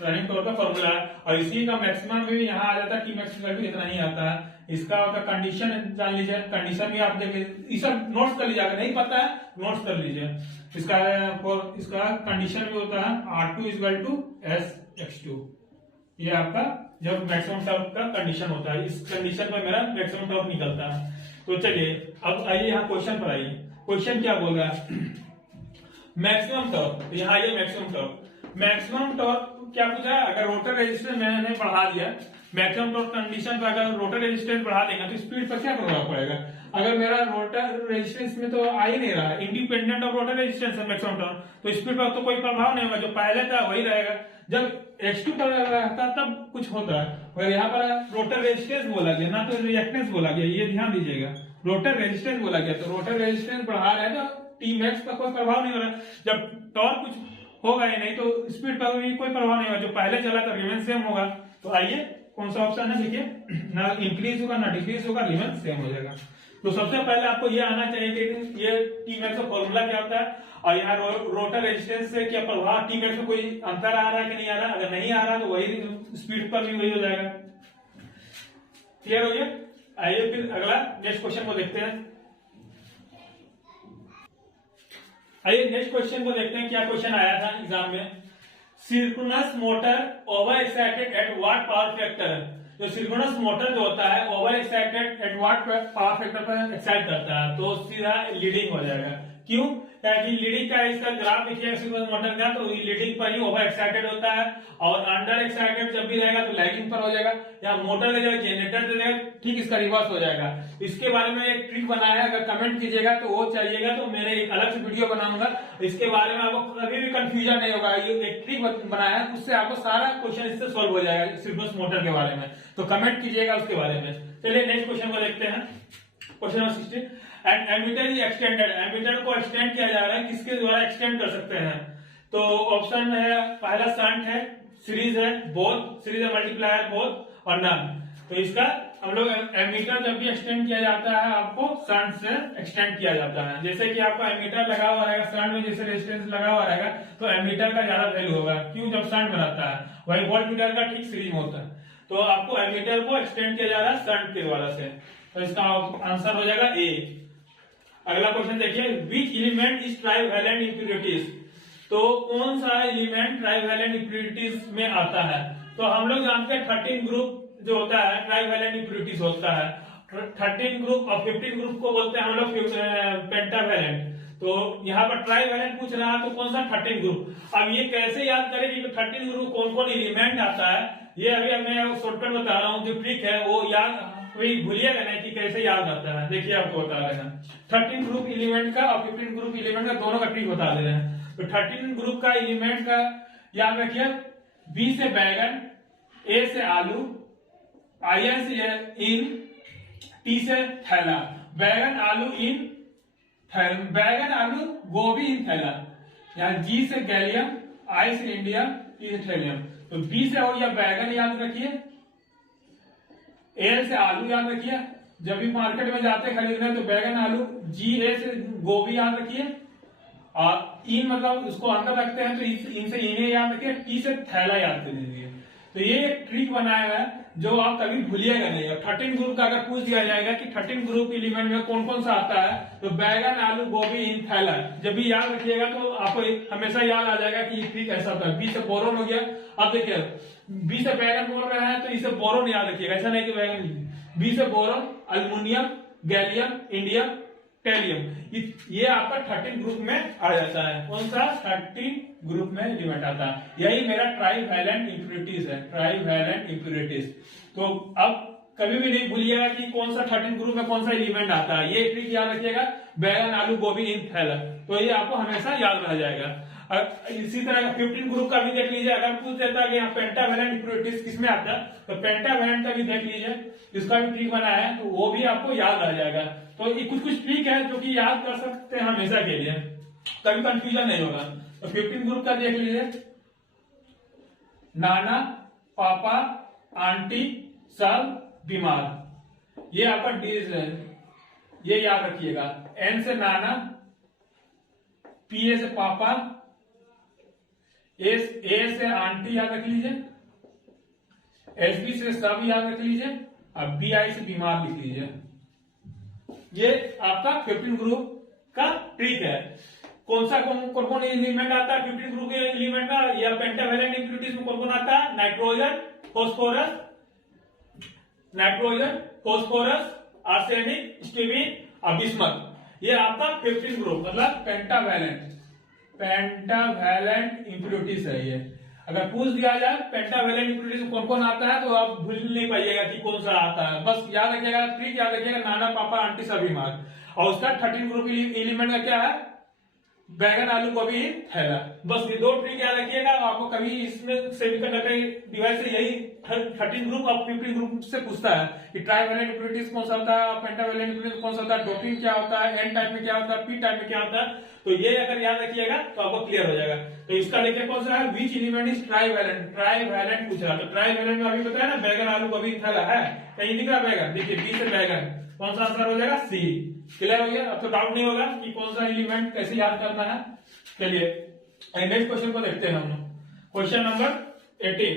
रनिंग टॉर्क का फॉर्मूला है। और इसी का मैक्सिमम भी यहाँ आ जाता है, टी मैक्स वैल्यू इतना ही आता है। इसका होता कंडीशन जान लीजिए, कंडीशन भी आप देख लीजिए, ये सब नोट्स कर लीजिए, अगर नहीं पता है नोट्स कर लीजिए। इसका कंडीशन भी होता है R2 equal to S X2, ये आपका जब मैक्सिमम टॉर्क का कंडीशन होता है, इस कंडीशन पर मेरा मैक्सिमम टॉर्क निकलता है। तो चलिए अब आइए यहाँ क्वेश्चन पर आइए। क्वेश्चन क्या बोल रहा है, मैक्सिमम टॉर्क, यहाँ आइए मैक्सिमम टॉर्क। मैक्सिमम टॉर्क क्या पूछा है, अगर रोटर रेजिस्टेंस मैंने बढ़ा दिया, मैक्सिमम टॉर्क कंडीशन पर अगर रोटर रेजिस्टेंस बढ़ा देगा तो स्पीड पर क्या प्रभाव पड़ेगा। अगर मेरा रोटर रेजिस्टेंस में तो आ ही नहीं रहा, इंडिपेंडेंट ऑफ रोटर रेजिस्टेंस है मैक्सिमम टॉर्क, तो स्पीड पर तो कोई प्रभाव नहीं होगा, जो पहले था वही रहेगा। जब x2 पर रहता तब कुछ होता है, और यहाँ पर रोटर रेजिस्टेंस बोला गया ना, तो रिएक्टेंस बोला गया, ये ध्यान दीजिएगा। रोटर रेजिस्टेंस बोला गया, तो रोटर रेजिस्टेंस बढ़ा रहे हैं तो टी मैक्स पर कोई प्रभाव नहीं हो रहा। जब टॉर्क कुछ होगा ही नहीं तो स्पीड पर भी कोई प्रभाव नहीं होगा, जो पहले चला था रिमेन सेम होगा। तो आइए कौन सा ऑप्शन है, देखिए, ना इंक्रीज होगा ना डिक्रीज होगा, रिमेन सेम हो जाएगा। तो सबसे पहले आपको ये आना चाहिए कि ये टी मैक्स का फॉर्मूला क्या होता है, और यहाँ रोटर रेजिस्टेंस से क्या प्रभाव, टी मैक्स में कोई अंतर आ रहा है कि नहीं आ रहा। अगर नहीं आ रहा तो वही स्पीड पर भी वही हो जाएगा। क्लियर हो गया। आइए फिर अगला नेक्स्ट क्वेश्चन को देखते हैं। आइए नेक्स्ट क्वेश्चन को देखते हैं, क्या क्वेश्चन आया था एग्जाम में। Synchronous motor over excited at what power factor. जो सिंक्रोनस मोटर जो होता है over excited at what power factor पर एक्साइट करता है, तो सीधा लीडिंग हो जाएगा। क्यों, ताकि लीडिंग का इसका ग्राफ देखिएगा सिंक्रोनस मोटर का, तो लीडिंग पर ही ओवर एक्साइटेड होता है, और अंडर एक्साइटेड जब भी रहेगा तो लैगिंग पर हो जाएगा। या मोटर का जगह जनरेटर दे देगा, ठीक इसका रिवर्स हो जाएगा। इसके बारे में एक ट्रिक बनाया है, अगर कमेंट कीजिएगा तो वो चाहिएगा तो मैंने एक अलग से वीडियो बनाऊंगा, इसके बारे में आपको कभी भी कंफ्यूजन नहीं होगा। ये एक ट्रिक बनाया है, उससे आपको सारा क्वेश्चन इससे सोल्व हो जाएगा सिंक्रोनस मोटर के बारे में, तो कमेंट कीजिएगा उसके बारे में। चलिए नेक्स्ट क्वेश्चन को देखते हैं। Question number 16, and ammeter is extended. Ammeter को एक्सटेंड किया जा रहा है, किसके द्वारा एक्सटेंड कर सकते हैं। तो ऑप्शन है, पहला शंट है, सीरीज है, बोथ सीरीज है, मल्टीप्लायर बोथ, और नन। तो इसका हम लोग एमीटर जब भी एक्सटेंड किया जाता है आपको शंट से एक्सटेंड किया जाता है। जैसे कि आपका एमीटर लगा हुआ रहेगा शंट में, जैसे रेजिस्टेंस लगा हुआ रहेगा तो एमीटर का ज्यादा वैल्यू होगा। क्यों, जब शंट में रहता है, वही वोल्टमीटर का ठीक सीरीज में होता है। तो आपको एमीटर को एक्सटेंड किया जा रहा है शंट के द्वारा से, तो इसका आंसर हो जाएगा ए। अगला क्वेश्चन देखिए, which element is trivalent impurities. तो कौन सा एलिमेंट ट्राइवैलेंट इम्प्योरिटीज में आता है। तो हम लोग जानते हैं 13 ग्रुप जो होता है ट्राइवैलेंट इम्प्योरिटीज होता है। 13 ग्रुप और 15 ग्रुप को बोलते हैं हम लोग पेंटावैलेंट। तो यहाँ पर ट्राइवैलेंट पूछ रहा है, तो कौन सा 13 ग्रुप। अब ये कैसे याद करें कि 13 ग्रुप कौन कौन एलिमेंट आता है, ये अभी मैं शॉर्टकट बता रहा हूँ। जो ट्रिक है वो याद कोई भूलिएगा नहीं कि कैसे याद आता है। देखिए आपको बता रहे हैं 13 ग्रुप एलिमेंट का और 15 ग्रुप एलिमेंट का दोनों का ट्रिक बता दे रहे हैं। तो 13 ग्रुप का एलिमेंट का याद रखिए, बी से बैगन, ए से आलू, आई से इन, टी से थैला। बैगन आलू इन बैगन आलू गोभी इन थैला। यहाँ जी से गैलियम, आई से इंडिया, टी से थैलियम। तो बी से हो गया बैगन याद रखिए, ए से आलू याद रखिए, जब भी मार्केट में जाते खरीदने तो बैगन आलू, जी ए से गोभी याद रखिए, और इन मतलब उसको अंदर रखते हैं तो इनसे इन्हें याद रखिए, टी से थैला याद कर दीजिए। तो ये एक ट्रिक बनाया है जो आप कभी भूलिएगा नहीं। 13 ग्रुप का अगर पूछ दिया जाएगा कि 13 ग्रुप एलिमेंट में कौन कौन सा आता है, तो बैगन आलू गोभी इन थैला जब भी याद रखिएगा तो आपको हमेशा याद आ जाएगा कि ये ट्रिक ऐसा होता है। बी से बोरोन हो गया, अब देखिए बी से बैगन बोल रहे हैं तो इसे बोरोन याद रखिएगा, ऐसा नहीं कि बैगन। बी से बोरोन, अल्युमिनियम, गैलियम, इंडियम, टेलियम, ये आपका 13 ग्रुप में आ जाता है। कौन सा 13 ग्रुप में एलिमेंट आता है। यही मेरा ट्राइवैलेंट इम्प्योरिटीज है, ट्राइवैलेंट इम्प्योरिटीज। तो अब कभी भी नहीं भूलिएगा कि कौन सा 13 ग्रुप में कौन सा एलिमेंट आता है। ये ट्रिक याद रखिएगा, बैगन आलू गोभी इन थैला, तो ये आपको हमेशा याद रह जाएगा। इसी तरह 15 ग्रुप का भी देख लीजिए, अगर पूछ देता है कि यहाँ पेंटावैलेंट इम्प्योरिटीज किसमें आता है, तो पेंटावैलेंट का भी देख लीजिए, इसका भी ट्रिक बनाया है, तो वो भी आपको याद रह जाएगा। तो ये कुछ कुछ ट्रिक है जो कि याद कर सकते हैं हमेशा के लिए, कभी कंफ्यूजन नहीं होगा। तो 15 ग्रुप का देख लीजिए, नाना, पापा, आंटी, सब, बीमार, ये आपका डीज है, ये याद रखिएगा। एन से नाना, पी ए से पापा, ए से आंटी याद रख लीजिए, एस बी से सब याद रख लीजिए, अब बी आई से बीमार लिख लीजिए। ये आपका 15 ग्रुप का ट्रिक है। कौन सा कौन कौन एलिमेंट आता है 15 ग्रुप के एलिमेंट का, या पेंटावैलेंट इम्प्योरिटीज में कौन कौन आता है, nitrogen, phosphorus, nitrogen, phosphorus, arsenic, stibine और बिस्मथ। ये आपका 15 ग्रुप मतलब पेंटावैलेंट इंप्योरिटीज है ये। अगर पूछ दिया जाए पेंटावैलेंट इंप्योरिटीज कौन कौन आता है तो आप भूल नहीं पाइएगा कि कौन सा आता है, बस याद रखिएगा, ट्रिक याद रखिएगा, नाना पापा आंटी सभी मार। और उसका 13 ग्रुप एलिमेंट का क्या है, बैगन आलू गोभी थैला। बस ये 2 ट्रिक याद रखिएगा। आपको कभी इसमें सेमीकंडक्टर डिवाइस से यही 13 ग्रुप और 15 ग्रुप से पूछता है कि ट्राइवैलेंट इंप्योरिटीज कौन सा होता है, पेंटावैलेंट इंप्योरिटीज कौन सा होता है, डोपिंग क्या होता है, एन टाइप में क्या होता है, पी टाइप में क्या होता है। तो ये अगर याद रखिएगा तो आपको क्लियर हो जाएगा। तो इसका देखिए कौन सा है, विच एलिमेंट इज ट्राइवैलेंट पूछ रहा है। तो ट्राइवैलेंट में अभी बताया ना बैगन आलू गोभी थैला है, कहीं दिख रहा बैगन, देखिए बी से बैगन, कौन सा आंसर हो जाएगा, सी। क्लियर हो गया, अब तो डाउट नहीं होगा कि कौन सा एलिमेंट कैसे याद करना है। चलिए नेक्स्ट क्वेश्चन को देखते हैं हम। Question number 18।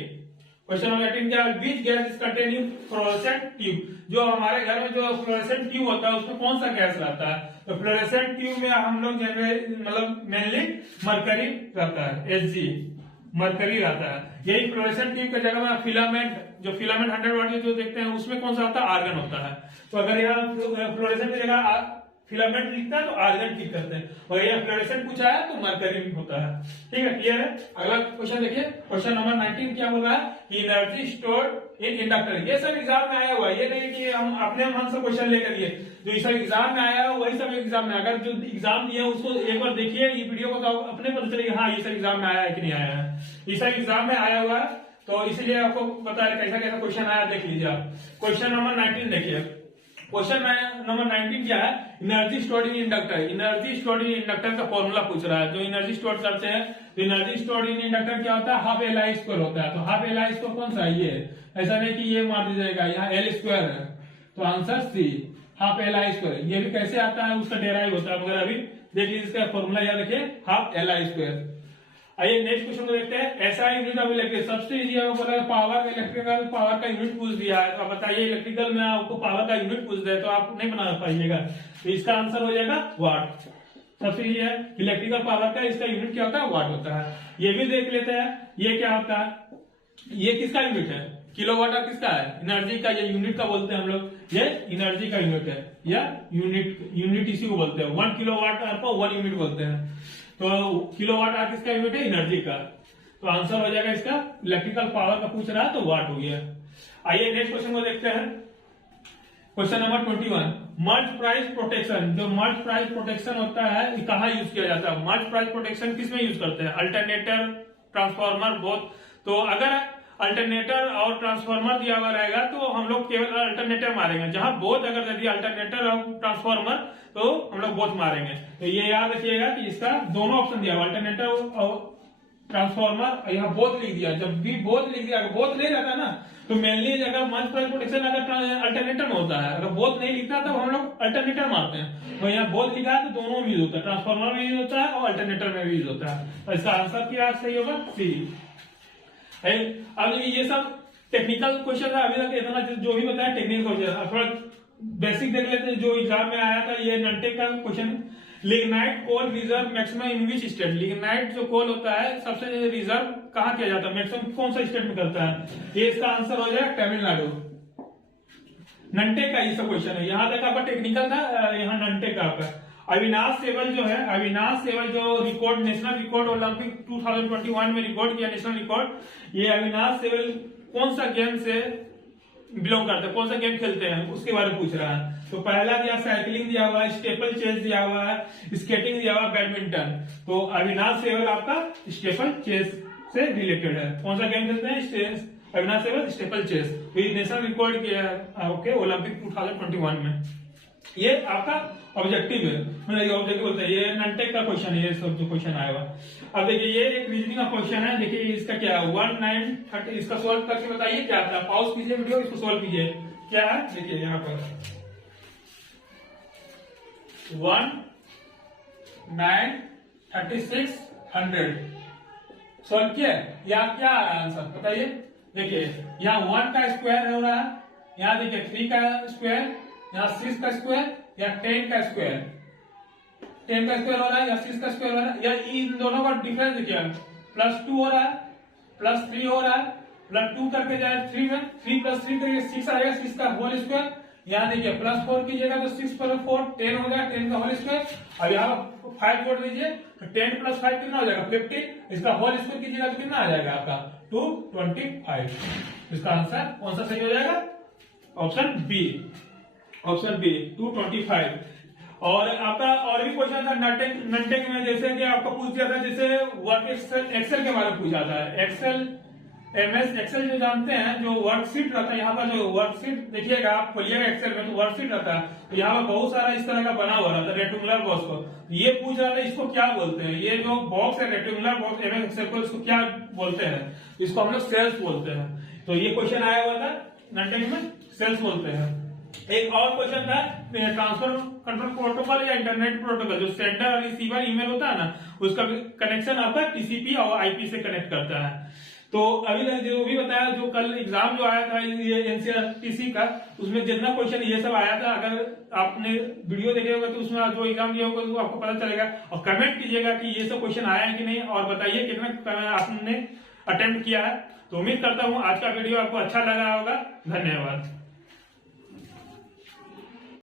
क्वेश्चन नंबर 18 क्या है, which gas is contain in fluorescent tube. जो हमारे घर में जो फ्लोरोसेंट ट्यूब होता है उसमें कौन सा गैस रहता है, तो फ्लोरोसेंट ट्यूब में हम लोग मतलब मेनली मरकरी रहता है, Hg मरकरी रहता है। यही फ्लोरोसेंट ट्यूब की जगह में फिलामेंट, जो फिलामेंट 100 वाट जो देखते हैं उसमें कौन सा होता है, आर्गन होता है। तो अगर यहाँ फ्लोरोसेंट की जगह फिलामेंट लिखता है तो आर्गन ठीक करते हैं, और यह फ्लोरोसेंट पूछा है तो मरकरी होता है। ठीक है, क्लियर है। अगला क्वेश्चन देखिए, क्वेश्चन नंबर 19 क्या बोला है, एनर्जी स्टोर्ड इन इंडक्टर। ये सब एग्जाम में आया हुआ है, ये नहीं कि हम अपने मन से क्वेश्चन लेकर ये जो सब एग्जाम में आया है वही सब एग्जाम में। अगर जो एग्जाम दिया उसको एक बार देखिए ये वीडियो को, तो अपने पता चलेगा हाँ ये सब एग्जाम में आया है कि नहीं आया है। ये सब एग्जाम में आया हुआ है, तो इसलिए आपको पता है कैसा कैसा क्वेश्चन आया, देख लीजिए आप। क्वेश्चन नंबर 19 देखिए, क्वेश्चन नंबर 19 क्या है, energy stored in inductor. Energy stored in inductor का फॉर्मूला पूछ रहा है। जो एनर्जी स्टोर करते हैं, तो एनर्जी स्टोर्ड इन इंडक्टर क्या होता है, हाफ एल आई स्क्वायर होता है। तो हाफ एल आई स्क्वायर कौन सा है, ये, ऐसा नहीं कि ये मार दीजिएगा, यहाँ एल स्क्वायर है, तो answer C, half L I square. ये भी कैसे आता है उसका डेराइव होता है, मगर अभी देख लीजिए इसका फॉर्मूला याद रखिए, हाफ एल आई स्क्वायर। आइए नेक्स्ट क्वेश्चन को देखते हैं। ऐसा यूनिट ऑफ इलेक्ट्रिक, सबसे इजी है बोला पावर, इलेक्ट्रिकल पावर का यूनिट पूछ दिया है, तो बताइए इलेक्ट्रिकल में आपको पावर का यूनिट पूछ दे तो आप नहीं बना पाइएगा, तो इसका आंसर हो जाएगा वाट। सबसे इजी है, इलेक्ट्रिकल पावर का इसका यूनिट क्या होता है, वाट होता है। ये भी देख लेते हैं, ये क्या होता है, ये किसका यूनिट है, किलोवाट और किसका है, एनर्जी का। ये यूनिट का बोलते हैं हम लोग, ये एनर्जी का यूनिट है, या यूनिट इसी को बोलते हैं। 1 किलोवाट को 1 यूनिट बोलते हैं। तो किलोवाट आवर किसका यूनिट है, एनर्जी का। तो आंसर हो जाएगा इसका, इलेक्ट्रिकल पावर का पूछ रहा है तो वाट हो गया। आइए नेक्स्ट क्वेश्चन को देखते हैं। क्वेश्चन नंबर 21, मर्ज प्राइस प्रोटेक्शन। जो मर्ज प्राइस प्रोटेक्शन होता है कहाँ यूज किया जाता है, मर्ज प्राइस प्रोटेक्शन किसमें यूज करते हैं, अल्टरनेटर, ट्रांसफार्मर, बोथ। तो अगर अल्टरनेटर और ट्रांसफार्मर दिया हुआ रहेगा तो हम लोग केवल अल्टरनेटर मारेंगे, जहां बोथ अगर यदि अल्टरनेटर और ट्रांसफार्मर तो हम लोग बोथ मारेंगे। तो ये याद रखिएगा कि इसका दोनों ऑप्शन दिया हुआ, अल्टरनेटर और ट्रांसफार्मर, यहाँ बोथ लिख दिया। जब भी बोथ लिख दिया, अगर बोथ नहीं रहता ना तो मेनली अगर मर्ज प्राइस प्रोटेक्शन अगर अल्टरनेटर में होता है, अगर बोथ नहीं लिखता तो हम लोग अल्टरनेटर मारते हैं। तो यहाँ बोथ लिखा है तो दोनों में यूज होता है, ट्रांसफार्मर में यूज होता है और अल्टरनेटर में भी यूज होता है। तो इसका आंसर क्या सही होगा, सी। अब ये सब टेक्निकल क्वेश्चन है, अभी तक इतना जो भी बताया टेक्निकल क्वेश्चन, थोड़ा बेसिक देख लेते हैं जो एग्जाम में आया था। ये नंटेक का question, lignite coal reserve maximum in which state. Lignite जो कोल होता है सबसे रिजर्व कहाँ किया जाता है, मैक्सिमम कौन सा स्टेट में करता है, ये इसका आंसर हो जाएगा तमिलनाडु। नंटेक का ये सब क्वेश्चन है, यहाँ तक आपका टेक्निकल था, यहाँ नंटेक का आपका। अविनाश सेवल जो है, अविनाश सेवल जो रिकॉर्ड, नेशनल रिकॉर्ड ओलंपिक 2021 में रिकॉर्ड किया, नेशनल रिकॉर्ड। ये अविनाश सेवल कौन सा गेम से बिलोंग करते हैं, कौन सा गेम खेलते हैं, उसके बारे में पूछ रहा है। तो पहला दिया साइकिलिंग दिया हुआ है, स्टेपल चेस दिया हुआ है, स्केटिंग दिया हुआ है, बैडमिंटन। तो अविनाश सेवल आपका स्टेपल चेस से रिलेटेड है। कौन सा गेम खेलते हैं अविनाश सेवल, स्टेपल चेस। तो ये नेशनल रिकॉर्ड किया है ओके ओलंपिक 2021 में। ये आपका ऑब्जेक्टिव है, मतलब ऑब्जेक्टिव होता है। ये नंटेक का क्वेश्चन है, ये सब जो क्वेश्चन आया हुआ। अब देखिए ये एक रीजनिंग का क्वेश्चन है, देखिए इसका क्या है 1930, इसका सॉल्व करके बताइए क्या आता है। पॉज कीजिए वीडियो, इसको सॉल्व कीजिए। क्या है देखिए यहाँ पर 193600 सॉल्व किया, यहाँ क्या आ रहा है आंसर बताइए। देखिए यहाँ 1 का स्क्वायर हो रहा है, यहाँ देखिए 3 का स्क्वायर, यहाँ 6 का स्क्वायर, या 10 का स्क्वायर, 10 का स्क्वायर हो रहा है या 6 का स्क्वायर हो रहा है, या इन दोनों का डिफरेंस देखिए +2 हो रहा है, +3 हो रहा है, प्लस 2 करके जाए 3 में, 3 प्लस 3 करेंगे 6 आएगा, 6 का होल स्क्वायर। यहाँ देखिए प्लस 4 कीजिएगा तो 6 प्लस 4 10 हो जाएगा, 10 का होल स्क्वायर। अब यहाँ 5 जोड़ दीजिए तो 10 प्लस 5 कितना हो जाएगा 15, इसका होल स्क्वायर कीजिएगा तो कितना आ जाएगा आपका 225। इसका आंसर कौन सा सही हो जाएगा? Option B, option B 225। और आपका और भी क्वेश्चन था नटेक में, जैसे कि आपको पूछ दिया था, जैसे वर्क एक्सेल के बारे में पूछा था। एक्सेल MS एक्सेल जो जानते हैं, जो वर्कशीट रहता है, यहाँ पर जो वर्कशीट देखिएगा आप खोलिएगा एक्सेल में तो वर्कशीट रहता है, तो यहाँ पर बहुत सारा इस तरह का बना हुआ रहता है रेक्टेंगुलर बॉक्स को। ये पूछ रहा था इसको क्या बोलते हैं, ये जो बॉक्स है रेक्टेंगुलर बॉक्स MS एक्सेल को, इसको क्या बोलते हैं? इसको हम लोग सेल्स बोलते हैं। तो ये क्वेश्चन आया हुआ था नटेक में, सेल्स बोलते हैं। एक और क्वेश्चन था ट्रांसफर कंट्रोल प्रोटोकॉल या इंटरनेट प्रोटोकॉल, जो सेंडर और रिसीवर ईमेल होता है ना, उसका कनेक्शन आपका TCP और IP से कनेक्ट करता है। तो अभी जो भी बताया, जो कल एग्जाम जो आया था ये NCERT का, उसमें जितना क्वेश्चन ये सब आया था, अगर आपने वीडियो देखे होगा तो उसमें जो एग्जाम दिया होगा तो आपको पता चलेगा। और कमेंट कीजिएगा कि ये सब क्वेश्चन आया है कि नहीं, और बताइए कितना आपने अटेम्प्ट किया है। तो उम्मीद करता हूँ आज का वीडियो आपको अच्छा लगा होगा। धन्यवाद।